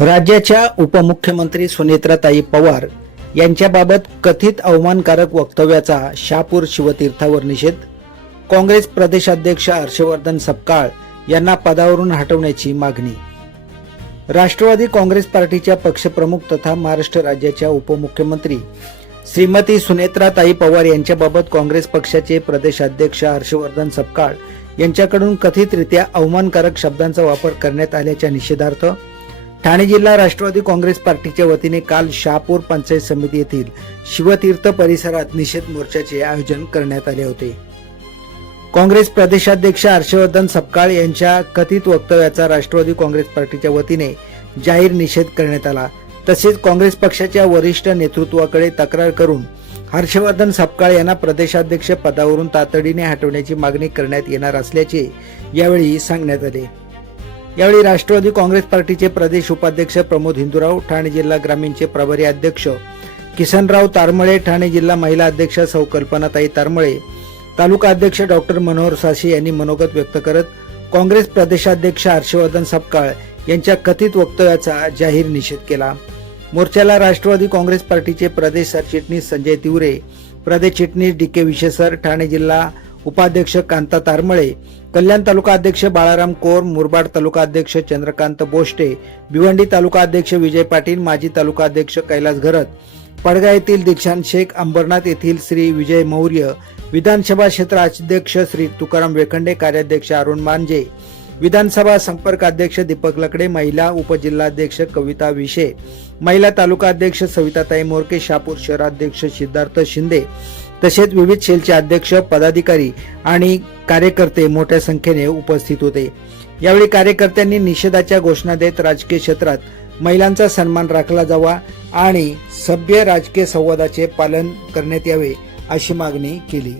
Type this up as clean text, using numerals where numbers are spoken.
राज्याच्या उपमुख्यमंत्री सुनेत्राताई पवार यांच्याबाबत कथित अवमानकारक वक्तव्याचा शहापूर शिवतीर्थावर निषेध. काँग्रेस प्रदेशाध्यक्ष हर्षवर्धन सपकाळ यांना पदावरून हटवण्याची मागणी. राष्ट्रवादी काँग्रेस पार्टीच्या पक्षप्रमुख तथा महाराष्ट्र राज्याच्या उपमुख्यमंत्री श्रीमती सुनेत्राताई पवार यांच्याबाबत काँग्रेस पक्षाचे प्रदेशाध्यक्ष हर्षवर्धन सपकाळ यांच्याकडून कथितरित्या अवमानकारक शब्दांचा वापर करण्यात आल्याच्या निषेधार्थ ठाणे जिल्हा राष्ट्रवादी काँग्रेस पार्टीच्या वतीने काल शहापूर पंचायत समिती येथील शिवतीर्थ परिसरात निषेध मोर्चाचे आयोजन करण्यात आले होते. काँग्रेस प्रदेशाध्यक्ष हर्षवर्धन सपकाळ यांच्या कथित वक्तव्याचा राष्ट्रवादी काँग्रेस पार्टीच्या वतीने जाहीर निषेध करण्यात आला. तसेच काँग्रेस पक्षाच्या वरिष्ठ नेतृत्वाकडे तक्रार करून हर्षवर्धन सपकाळ यांना प्रदेशाध्यक्ष पदावरून तातडीने हटवण्याची मागणी करण्यात येणार असल्याचे यावेळी सांगण्यात आले. यावेळी राष्ट्रवादी काँग्रेस पार्टीचे प्रदेश उपाध्यक्ष प्रमोद हिंदूराव, ठाणे जिल्हा ग्रामीणचे प्रभारी अध्यक्ष किसनराव तारमळे, ठाणे जिल्हा महिला अध्यक्ष सौ कल्पनाताई तारमळे, तालुका अध्यक्ष डॉक्टर मनोहर साशी यांनी मनोगत व्यक्त करत काँग्रेस प्रदेशाध्यक्ष हर्षवर्धन सपकाळ यांच्या कथित वक्तव्याचा जाहीर निषेध केला. मोर्चाला राष्ट्रवादी काँग्रेस पार्टीचे प्रदेश सरचिटणीस संजय तिवरे, प्रदेश चिटणीस डी.के. विशेसर, ठाणे जिल्हा उपाध्यक्ष कांता तारमळे, कल्याण तालुका अध्यक्ष बाळाराम कोर, मुरबाड तालुका अध्यक्ष चंद्रकांत बोष्टे, भिवंडी तालुका अध्यक्ष विजय पाटील, माजी तालुका अध्यक्ष कैलास घरत, पडगा येथील दीक्षांत शेख, अंबरनाथ येथील श्री विजय मौर्य, विधानसभा क्षेत्र अध्यक्ष श्री तुकाराम वेखंडे, कार्याध्यक्ष अरुण मांजे, विधानसभा संपर्क अध्यक्ष दीपक लकडे, महिला उपजिल्हाध्यक्ष कविता विशे, महिला तालुका अध्यक्ष सविताताई मोरके, शहापूर शहराध्यक्ष सिद्धार्थ शिंदे तसेच विविध सेलचे अध्यक्ष, पदाधिकारी आणि कार्यकर्ते मोठ्या संख्येने उपस्थित होते. यावेळी कार्यकर्त्यांनी निषेधाच्या घोषणा देत राजकीय क्षेत्रात महिलांचा सन्मान राखला जावा आणि सभ्य राजकीय संवादाचे पालन करण्यात यावे अशी मागणी केली.